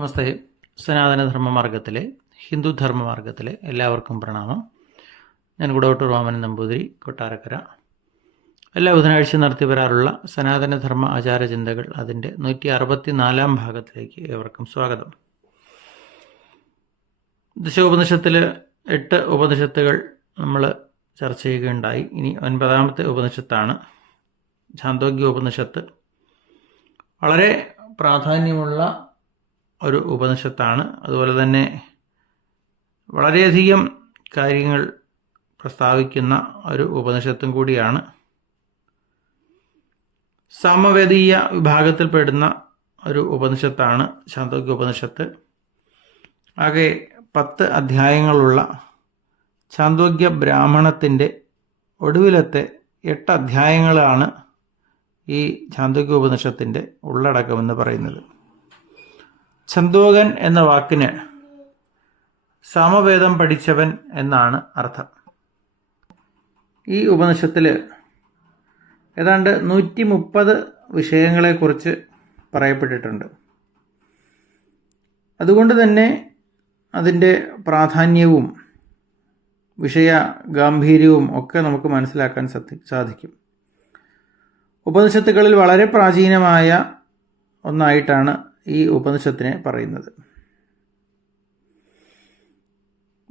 നമസ്തേ. സനാതനധർമ്മമാർഗത്തിലെ ഹിന്ദുധർമ്മമാർഗത്തിലെ എല്ലാവർക്കും പ്രണാമം. ഞാൻ കുടവട്ടൂർ വാമനൻ നമ്പൂതിരി, കൊട്ടാരക്കര. എല്ലാ ബുധനാഴ്ച നടത്തി വരാറുള്ള സനാതനധർമ്മ ആചാരചിന്തകൾ അതിൻ്റെ 164 ഭാഗത്തിലേക്ക് ഏവർക്കും സ്വാഗതം. ദശോപനിഷത്തിൽ 8 ഉപനിഷത്തുകൾ നമ്മൾ ചർച്ച ചെയ്യുകയുണ്ടായി. ഇനി 9ാമത്തെ ഉപനിഷത്താണ് ഛാന്തോഗ്യ ഉപനിഷത്ത്. വളരെ പ്രാധാന്യമുള്ള ഒരു ഉപനിഷത്താണ്. അതുപോലെ തന്നെ വളരെയധികം കാര്യങ്ങൾ പ്രസ്താവിക്കുന്ന ഒരു ഉപനിഷത്തും കൂടിയാണ്. സാമവേദീയ വിഭാഗത്തിൽപ്പെടുന്ന ഒരു ഉപനിഷത്താണ് ഛാന്തോഗ്യ ഉപനിഷത്ത്. ആകെ 10 അധ്യായങ്ങളുള്ള ഛാന്തോഗ്യ ബ്രാഹ്മണത്തിൻ്റെ ഒടുവിലത്തെ 8 അധ്യായങ്ങളാണ് ഈ ഛാന്തോഗ്യ ഉപനിഷത്തിൻ്റെ ഉള്ളടക്കമെന്ന് പറയുന്നത്. ഛന്തോകൻ എന്ന വാക്കിന് സാമവേദം പഠിച്ചവൻ എന്നാണ് അർത്ഥം. ഈ ഉപനിഷത്തിൽ ഏതാണ്ട് 130 വിഷയങ്ങളെക്കുറിച്ച് പറയപ്പെട്ടിട്ടുണ്ട്. അതുകൊണ്ട് തന്നെ അതിൻ്റെ പ്രാധാന്യവും വിഷയ ഗാംഭീര്യവും ഒക്കെ നമുക്ക് മനസ്സിലാക്കാൻ സാധിക്കും. ഉപനിഷത്തുകളിൽ വളരെ പ്രാചീനമായ ഒന്നായിട്ടാണ് ഈ ഉപനിഷത്തിനെ പറയുന്നത്.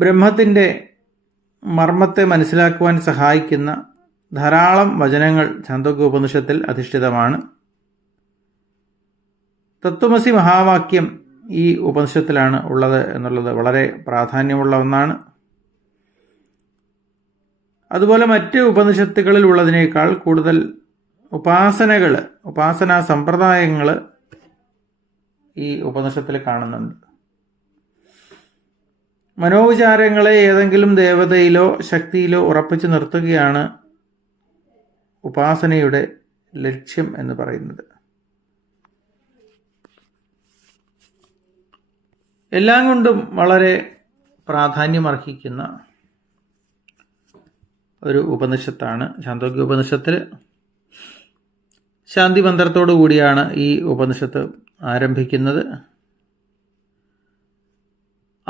ബ്രഹ്മത്തിൻ്റെ മർമ്മത്തെ മനസ്സിലാക്കുവാൻ സഹായിക്കുന്ന ധാരാളം വചനങ്ങൾ ഛാന്തോഗ്യ ഉപനിഷത്തിൽ അധിഷ്ഠിതമാണ്. തത്വമസി മഹാവാക്യം ഈ ഉപനിഷത്തിലാണ് ഉള്ളത് എന്നുള്ളത് വളരെ പ്രാധാന്യമുള്ള ഒന്നാണ്. അതുപോലെ മറ്റ് ഉപനിഷത്തുകളിൽ ഉള്ളതിനേക്കാൾ കൂടുതൽ ഉപാസനാ സമ്പ്രദായങ്ങൾ ഈ ഉപനിഷത്തിൽ കാണുന്നുണ്ട്. മനോവിചാരങ്ങളെ ഏതെങ്കിലും ദേവതയിലോ ശക്തിയിലോ ഉറപ്പിച്ചു നിർത്തുകയാണ് ഉപാസനയുടെ ലക്ഷ്യം എന്ന് പറയുന്നത്. എല്ലാം കൊണ്ടും വളരെ പ്രാധാന്യമർഹിക്കുന്ന ഒരു ഉപനിഷത്താണ് ഛാന്തോഗ്യ ഉപനിഷത്തിൽ. ശാന്തി മന്ത്രത്തോടു കൂടിയാണ് ഈ ഉപനിഷത്ത് ആരംഭിക്കുന്നത്.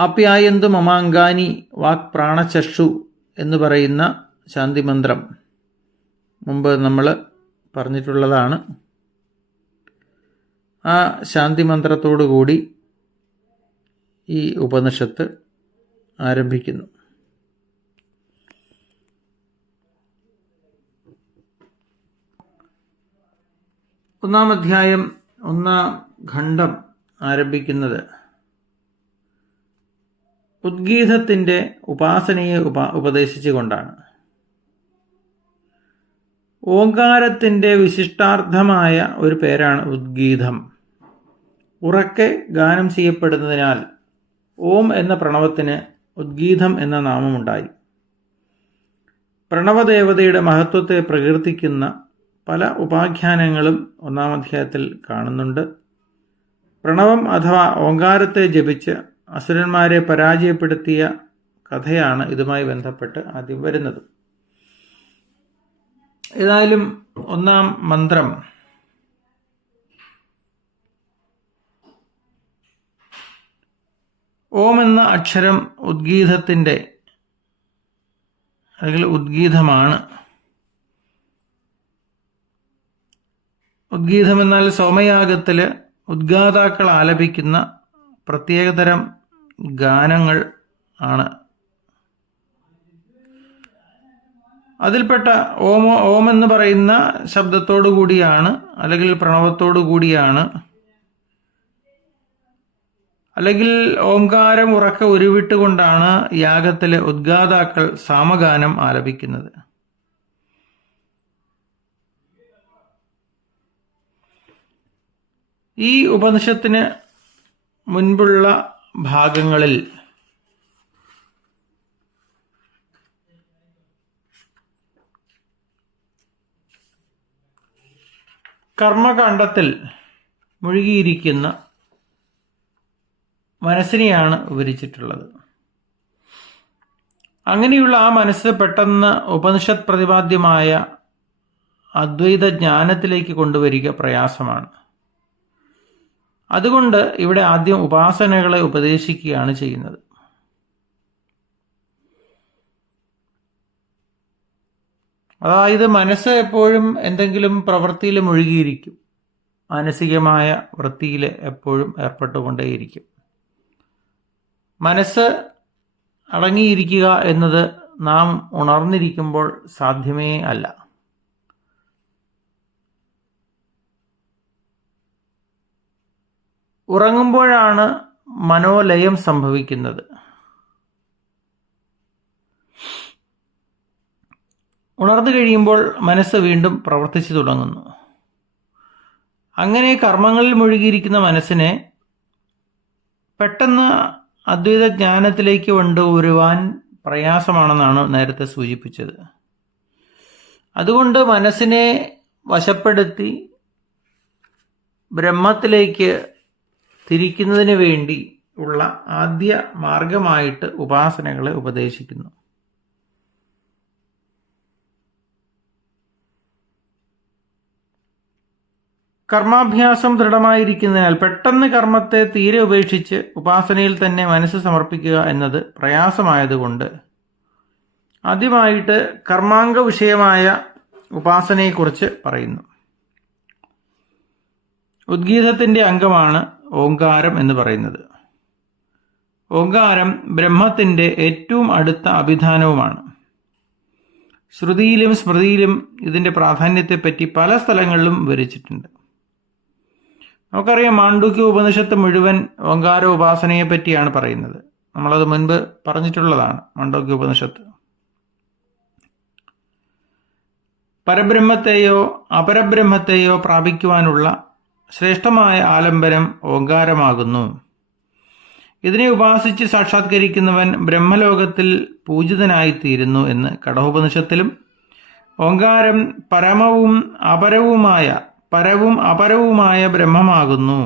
ആപ്യായന്തു മമാങ്കാനി വാക് പ്രാണചക്ഷു എന്ന് പറയുന്ന ശാന്തി മന്ത്രം മുമ്പ് നമ്മൾ പറഞ്ഞിട്ടുള്ളതാണ്. ആ ശാന്തി മന്ത്രത്തോടു കൂടി ഈ ഉപനിഷത്ത് ആരംഭിക്കുന്നു. ഒന്നാം അധ്യായം 1-ാം ഖണ്ഡം ആരംഭിക്കുന്നത് ഉദ്ഗീതത്തിൻ്റെ ഉപാസനയെ ഉപദേശിച്ചുകൊണ്ടാണ്. ഓങ്കാരത്തിൻ്റെ വിശിഷ്ടാർത്ഥമായ ഒരു പേരാണ് ഉദ്ഗീതം. ഉറക്കെ ഗാനം ചെയ്യപ്പെടുന്നതിനാൽ ഓം എന്ന പ്രണവത്തിന് ഉദ്ഗീതം എന്ന നാമമുണ്ടായി. പ്രണവദേവതയുടെ മഹത്വത്തെ പ്രകീർത്തിക്കുന്ന പല ഉപാഖ്യാനങ്ങളും 1-ാം അധ്യായത്തിൽ കാണുന്നുണ്ട്. പ്രണവം അഥവാ ഓങ്കാരത്തെ ജപിച്ച് അസുരന്മാരെ പരാജയപ്പെടുത്തിയ കഥയാണ് ഇതുമായി ബന്ധപ്പെട്ട് ആദ്യം വരുന്നത്. ഏതായാലും 1-ാം മന്ത്രം ഓം എന്ന അക്ഷരം ഉദ്ഗീതത്തിൻ്റെ അല്ലെങ്കിൽ ഉദ്ഗീതമാണ്. ഉദ്ഗീതം എന്നാൽ സോമയാഗത്തിൽ ഉദ്ഗാതാക്കൾ ആലപിക്കുന്ന പ്രത്യേകതരം ഗാനങ്ങൾ ആണ്. അതിൽപ്പെട്ട ഓം എന്ന് പറയുന്ന ശബ്ദത്തോടു കൂടിയാണ് അല്ലെങ്കിൽ പ്രണവത്തോടു കൂടിയാണ് അല്ലെങ്കിൽ ഓംകാരം ഉറക്കെ ഉരുവിട്ടുകൊണ്ടാണ് യാഗത്തിലെ ഉദ്ഗാതാക്കൾ സാമഗാനം ആലപിക്കുന്നത്. ഈ ഉപനിഷത്തിന് മുൻപുള്ള ഭാഗങ്ങളിൽ കർമ്മകാണ്ഡത്തിൽ മുഴുകിയിരിക്കുന്ന മനസ്സിനെയാണ് വിവരിച്ചിട്ടുള്ളത്. അങ്ങനെയുള്ള ആ മനസ്സ് പെട്ടെന്ന് ഉപനിഷത്ത് പ്രതിപാദ്യമായ അദ്വൈത ജ്ഞാനത്തിലേക്ക് കൊണ്ടുവരിക പ്രയാസമാണ്. അതുകൊണ്ട് ഇവിടെ ആദ്യം ഉപാസനകളെ ഉപദേശിക്കുകയാണ് ചെയ്യുന്നത്. അതായത് മനസ്സ് എപ്പോഴും എന്തെങ്കിലും പ്രവൃത്തിയിൽ മുഴുകിയിരിക്കും, മാനസികമായ വൃത്തിയിൽ എപ്പോഴും ഏർപ്പെട്ടുകൊണ്ടേയിരിക്കും. മനസ്സ് അടങ്ങിയിരിക്കുക എന്നത് നാം ഉണർന്നിരിക്കുമ്പോൾ സാധ്യമേ അല്ല. ഉറങ്ങുമ്പോഴാണ് മനോലയം സംഭവിക്കുന്നത്. ഉണർന്നു കഴിയുമ്പോൾ മനസ്സ് വീണ്ടും പ്രവർത്തിച്ചു തുടങ്ങുന്നു. അങ്ങനെ കർമ്മങ്ങളിൽ മുഴുകിയിരിക്കുന്ന മനസ്സിനെ പെട്ടെന്ന് അദ്വൈത ജ്ഞാനത്തിലേക്ക് കൊണ്ടുവരുവാൻ പ്രയാസമാണെന്നാണ് നേരത്തെ സൂചിപ്പിച്ചത്. അതുകൊണ്ട് മനസ്സിനെ വശപ്പെടുത്തി ബ്രഹ്മത്തിലേക്ക് തിരിക്കുന്നതിന് വേണ്ടി ഉള്ള ആദ്യ മാർഗമായിട്ട് ഉപാസനകളെ ഉപദേശിക്കുന്നു. കർമാഭ്യാസം ദൃഢമായിരിക്കുന്നതിനാൽ പെട്ടെന്ന് കർമ്മത്തെ തീരെ ഉപേക്ഷിച്ച് ഉപാസനയിൽ തന്നെ മനസ്സ് സമർപ്പിക്കുക എന്നത് പ്രയാസമായതുകൊണ്ട് ആദ്യമായിട്ട് കർമാംഗ വിഷയമായ ഉപാസനയെക്കുറിച്ച് പറയുന്നു. ഉദ്ഗീതത്തിന്റെ അംഗമാണ് ഓങ്കാരം എന്ന് പറയുന്നത്. ഓങ്കാരം ബ്രഹ്മത്തിന്റെ ഏറ്റവും അടുത്ത അഭിധാനവുമാണ്. ശ്രുതിയിലും സ്മൃതിയിലും ഇതിന്റെ പ്രാധാന്യത്തെപ്പറ്റി പല സ്ഥലങ്ങളിലും വിവരിച്ചിട്ടുണ്ട്. നമുക്കറിയാം, മാണ്ഡൂക്യ ഉപനിഷത്ത് മുഴുവൻ ഓങ്കാര ഉപാസനയെ പറ്റിയാണ് പറയുന്നത്. നമ്മളത് മുൻപ് പറഞ്ഞിട്ടുള്ളതാണ്. മാണ്ഡൂക്യ ഉപനിഷത്ത് പരബ്രഹ്മത്തെയോ അപരബ്രഹ്മത്തെയോ പ്രാപിക്കുവാനുള്ള ശ്രേഷ്ഠമായ ആലംബനം ഓങ്കാരമാകുന്നു. ഇതിനെ ഉപാസിച്ച് സാക്ഷാത്കരിക്കുന്നവൻ ബ്രഹ്മലോകത്തിൽ പൂജിതനായിത്തീരുന്നു എന്ന് കഠോപനിഷത്തിലും, ഓങ്കാരം പരവും അപരവുമായ ബ്രഹ്മമാകുന്നു.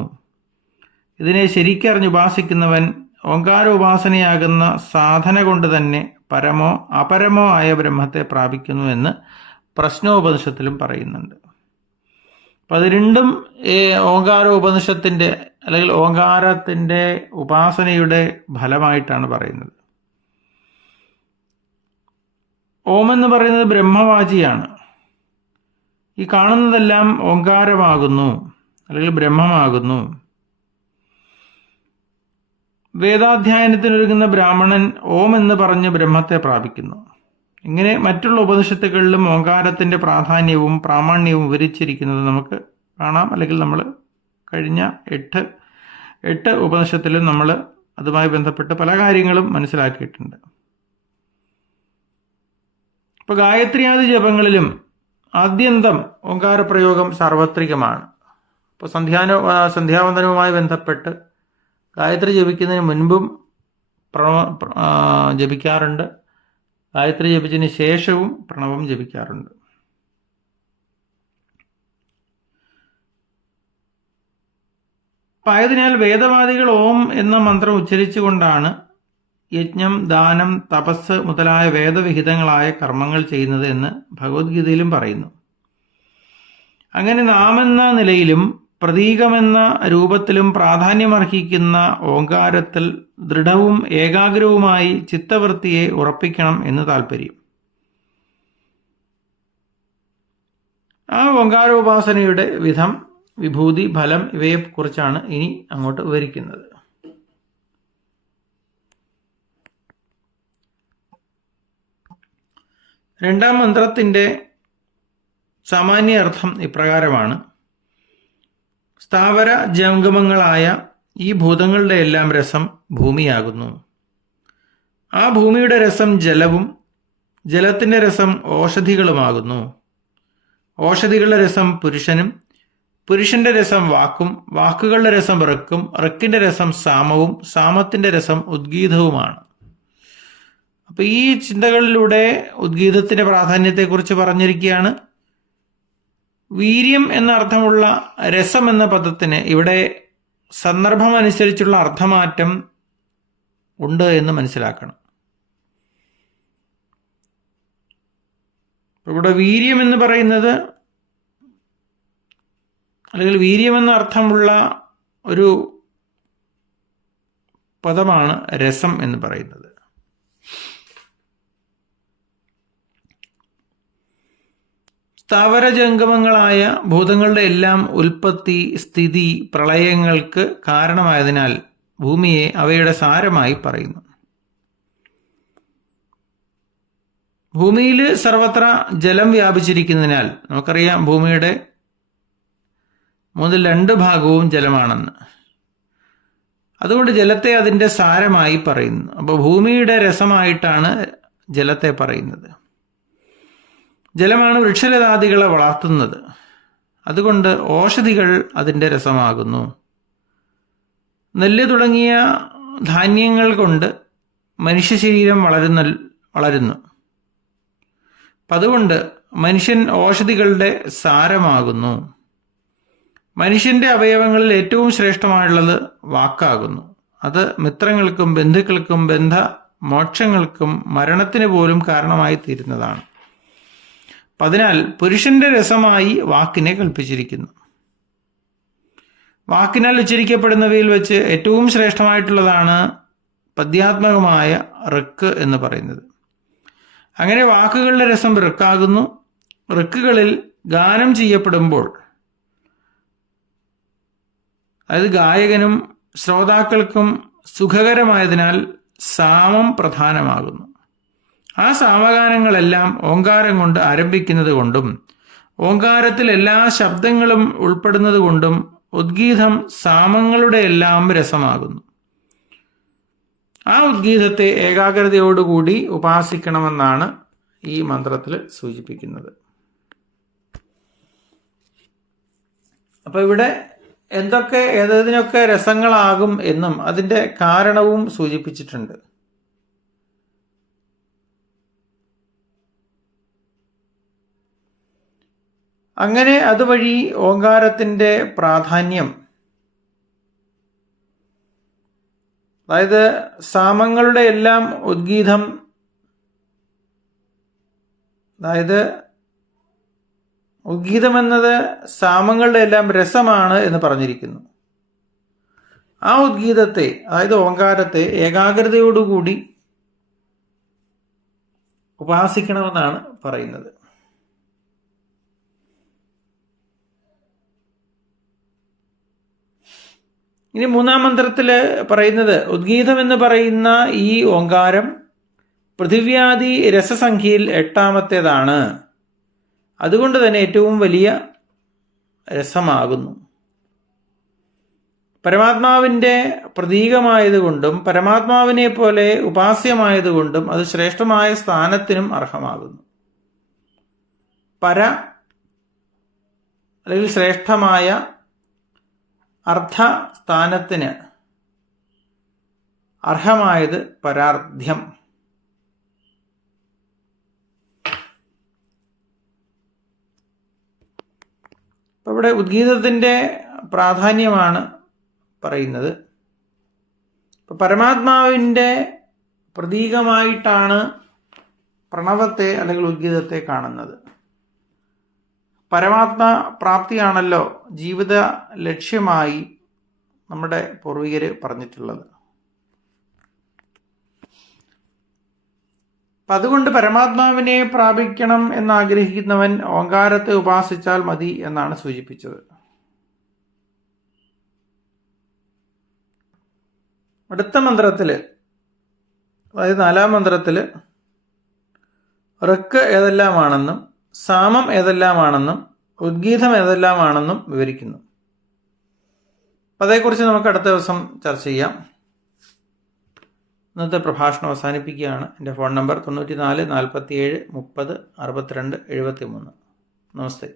ഇതിനെ ശരിക്കറിഞ്ഞ് ഉപാസിക്കുന്നവൻ ഓങ്കാര ഉപാസനയാകുന്ന സാധന കൊണ്ട് തന്നെ പരമോ അപരമോ ആയ ബ്രഹ്മത്തെ പ്രാപിക്കുന്നു എന്ന് പ്രശ്നോപനിഷത്തിലും പറയുന്നുണ്ട്. അപ്പം അത് രണ്ടും ഓങ്കാര ഉപനിഷത്തിന്റെ അല്ലെങ്കിൽ ഓങ്കാരത്തിന്റെ ഉപാസനയുടെ ഫലമായിട്ടാണ് പറയുന്നത്. ഓം എന്ന് പറയുന്നത് ബ്രഹ്മവാചിയാണ്. ഈ കാണുന്നതെല്ലാം ഓങ്കാരമാകുന്നു അല്ലെങ്കിൽ ബ്രഹ്മമാകുന്നു. വേദാധ്യയനത്തിനൊരുങ്ങുന്ന ബ്രാഹ്മണൻ ഓം എന്ന് പറഞ്ഞ് ബ്രഹ്മത്തെ പ്രാപിക്കുന്നു. ഇങ്ങനെ മറ്റുള്ള ഉപനിഷത്തുകളിലും ഓങ്കാരത്തിന്റെ പ്രാധാന്യവും പ്രാമാണ്യവും വിവരിച്ചിരിക്കുന്നത് നമുക്ക് കാണാം. അല്ലെങ്കിൽ നമ്മൾ കഴിഞ്ഞ എട്ട് ഉപനിഷത്തിലും നമ്മൾ അതുമായി ബന്ധപ്പെട്ട് പല കാര്യങ്ങളും മനസ്സിലാക്കിയിട്ടുണ്ട്. ഇപ്പൊ ഗായത്രിയാദി ജപങ്ങളിലും ആദ്യന്തം ഓങ്കാരപ്രയോഗം സാർവത്രികമാണ്. ഇപ്പോൾ സന്ധ്യാവന്തനവുമായി ബന്ധപ്പെട്ട് ഗായത്രി ജപിക്കുന്നതിന് മുൻപും ജപിക്കാറുണ്ട്. ഗായത്രി ജപിച്ചതിന് ശേഷവും പ്രണവം ജപിക്കാറുണ്ട്. ആയതിനാൽ വേദവാദികൾ ഓം എന്ന മന്ത്രം ഉച്ചരിച്ചുകൊണ്ടാണ് യജ്ഞം, ദാനം, തപസ് മുതലായ വേദവിഹിതങ്ങളായ കർമ്മങ്ങൾ ചെയ്യുന്നത് എന്ന് ഭഗവത്ഗീതയിലും പറയുന്നു. അങ്ങനെ നാമെന്ന നിലയിലും പ്രതീകമെന്ന രൂപത്തിലും പ്രാധാന്യമർഹിക്കുന്ന ഓങ്കാരത്തിൽ ദൃഢവും ഏകാഗ്രവുമായി ചിത്തവൃത്തിയെ ഉറപ്പിക്കണം എന്ന് താൽപ്പര്യം. ആ ഓങ്കാരോപാസനയുടെ വിധം, വിഭൂതി, ഫലം ഇവയെക്കുറിച്ചാണ് ഇനി അങ്ങോട്ട് വിവരിക്കുന്നത്. രണ്ടാം മന്ത്രത്തിന്റെ സാമാന്യ അർത്ഥം ഇപ്രകാരമാണ്: സ്ഥാവര ജംഗമങ്ങളായ ഈ ഭൂതങ്ങളുടെ എല്ലാം രസം ഭൂമിയാകുന്നു. ആ ഭൂമിയുടെ രസം ജലവും ജലത്തിന്റെ രസം ഓഷധികളുമാകുന്നു. ഓഷധികളുടെ രസം പുരുഷനും പുരുഷന്റെ രസം വാക്കും വാക്കുകളുടെ രസം ഋക്കും ഋക്കിന്റെ രസം സാമവും സാമത്തിന്റെ രസം ഉദ്ഗീതവുമാണ്. അപ്പൊ ഈ ചിന്തകളിലൂടെ ഉദ്ഗീതത്തിന്റെ പ്രാധാന്യത്തെക്കുറിച്ച് പറഞ്ഞിരിക്കുകയാണ്. വീര്യം എന്ന അർത്ഥമുള്ള രസം എന്ന പദത്തിന് ഇവിടെ സന്ദർഭമനുസരിച്ചുള്ള അർത്ഥമാറ്റം ഉണ്ട് എന്ന് മനസ്സിലാക്കണം. ഇവിടെ വീര്യം എന്ന് പറയുന്നത് അല്ലെങ്കിൽ വീര്യമെന്ന അർത്ഥമുള്ള ഒരു പദമാണ് രസം എന്ന് പറയുന്നത്. സ്ഥാവരജംഗമങ്ങളായ ഭൂതങ്ങളുടെ എല്ലാം ഉൽപ്പത്തി, സ്ഥിതി, പ്രളയങ്ങൾക്ക് കാരണമായതിനാൽ ഭൂമിയെ അവയുടെ സാരമായി പറയുന്നു. ഭൂമിയിൽ സർവത്ര ജലം വ്യാപിച്ചിരിക്കുന്നതിനാൽ നമുക്കറിയാം ഭൂമിയുടെ 2 ഭാഗവും ജലമാണെന്ന്. അതുകൊണ്ട് ജലത്തെ അതിൻ്റെ സാരമായി പറയുന്നു. അപ്പോൾ ഭൂമിയുടെ രസമായിട്ടാണ് ജലത്തെ പറയുന്നത്. ജലമാണ് വൃക്ഷലതാദികളെ വളർത്തുന്നത്. അതുകൊണ്ട് ഓഷധികൾ അതിൻ്റെ രസമാകുന്നു. നെല്ല് തുടങ്ങിയ ധാന്യങ്ങൾ കൊണ്ട് മനുഷ്യ ശരീരം വളരുന്നു. അതുകൊണ്ട് മനുഷ്യൻ ഓഷധികളുടെ സാരമാകുന്നു. മനുഷ്യന്റെ അവയവങ്ങളിൽ ഏറ്റവും ശ്രേഷ്ഠമായുള്ളത് വാക്കാകുന്നു. അത് മിത്രങ്ങൾക്കും ബന്ധുക്കൾക്കും മോക്ഷങ്ങൾക്കും മരണത്തിന് പോലും കാരണമായി തീരുന്നതാണ്. അതിനാൽ പുരുഷന്റെ രസമായി വാക്കിനെ കൽപ്പിച്ചിരിക്കുന്നു. വാക്കിനാൽ ഉച്ചരിക്കപ്പെടുന്നവയിൽ വെച്ച് ഏറ്റവും ശ്രേഷ്ഠമായിട്ടുള്ളതാണ് പദ്യാത്മകമായ ഋക്ക് എന്ന് പറയുന്നത്. അങ്ങനെ വാക്കുകളുടെ രസം ഋക്കാകുന്നു. ഋക്കുകളിൽ ഗാനം ചെയ്യപ്പെടുമ്പോൾ, അതായത് ഗായകനും ശ്രോതാക്കൾക്കും സുഖകരമായതിനാൽ സാമം പ്രധാനമാകുന്നു. ആ സാമഗാനങ്ങളെല്ലാം ഓങ്കാരം കൊണ്ട് ആരംഭിക്കുന്നത് കൊണ്ടും ഓങ്കാരത്തിൽ എല്ലാ ശബ്ദങ്ങളും ഉൾപ്പെടുന്നത് കൊണ്ടും ഉദ്ഗീതം സാമങ്ങളുടെ എല്ലാം രസമാകുന്നു. ആ ഉദ്ഗീതത്തെ ഏകാഗ്രതയോടുകൂടി ഉപാസിക്കണമെന്നാണ് ഈ മന്ത്രത്തിൽ സൂചിപ്പിക്കുന്നത്. അപ്പോൾ ഇവിടെ ഏതിനൊക്കെ രസങ്ങളാകും എന്നും അതിൻ്റെ കാരണവും സൂചിപ്പിച്ചിട്ടുണ്ട്. അങ്ങനെ അതുവഴി ഓങ്കാരത്തിൻ്റെ പ്രാധാന്യം, അതായത് സാമങ്ങളുടെ എല്ലാം ഉദ്ഗീതം, അതായത് ഉദ്ഗീതം എന്നത് സാമങ്ങളുടെ എല്ലാം രസമാണ് എന്ന് പറഞ്ഞിരിക്കുന്നു. ആ ഉദ്ഗീതത്തെ, അതായത് ഓങ്കാരത്തെ ഏകാഗ്രതയോടുകൂടി ഉപാസിക്കണമെന്നാണ് പറയുന്നത്. ഇനി 3-ാം മന്ത്രത്തിൽ പറയുന്നത്, ഉദ്ഗീതം എന്ന് പറയുന്ന ഈ ഓങ്കാരം പൃഥിവ്യാദി രസസംഖ്യയിൽ 8ാമത്തേതാണ്. അതുകൊണ്ട് തന്നെ ഏറ്റവും വലിയ രസമാകുന്നു. പരമാത്മാവിൻ്റെ പ്രതീകമായതുകൊണ്ടും പരമാത്മാവിനെ പോലെ ഉപാസ്യമായതുകൊണ്ടും അത് ശ്രേഷ്ഠമായ സ്ഥാനത്തിനും അർഹമാകുന്നു. അല്ലെങ്കിൽ ശ്രേഷ്ഠമായ അർത്ഥസ്ഥാനത്തിന് അർഹമായത് പരാർദ്ധ്യം. അപ്പോൾ ഇവിടെ ഉദ്ഗീതത്തിൻ്റെ പ്രാധാന്യമാണ് പറയുന്നത്. പരമാത്മാവിൻ്റെ പ്രതീകമായിട്ടാണ് പ്രണവത്തെ അല്ലെങ്കിൽ ഉദ്ഗീതത്തെ കാണുന്നത്. പരമാത്മ പ്രാപ്തിയാണല്ലോ ജീവിത ലക്ഷ്യമായി നമ്മുടെ പൂർവികർ പറഞ്ഞിട്ടുള്ളത്. അപ്പം അതുകൊണ്ട് പരമാത്മാവിനെ പ്രാപിക്കണം എന്നാഗ്രഹിക്കുന്നവൻ ഓങ്കാരത്തെ ഉപാസിച്ചാൽ മതി എന്നാണ് സൂചിപ്പിച്ചത്. അടുത്ത മന്ത്രത്തിൽ, അതായത് 4-ാം മന്ത്രത്തിൽ ഋക്ക് ഏതെല്ലാമാണെന്നും സാമം ഏതെല്ലാമാണെന്നും ഉദ്ഗീതം ഏതെല്ലാമാണെന്നും വിവരിക്കുന്നു. അതേക്കുറിച്ച് നമുക്ക് അടുത്ത ദിവസം ചർച്ച ചെയ്യാം. ഇന്നത്തെ പ്രഭാഷണം അവസാനിപ്പിക്കുകയാണ്. എൻ്റെ ഫോൺ നമ്പർ 94 47 30 62 73. നമസ്തേ.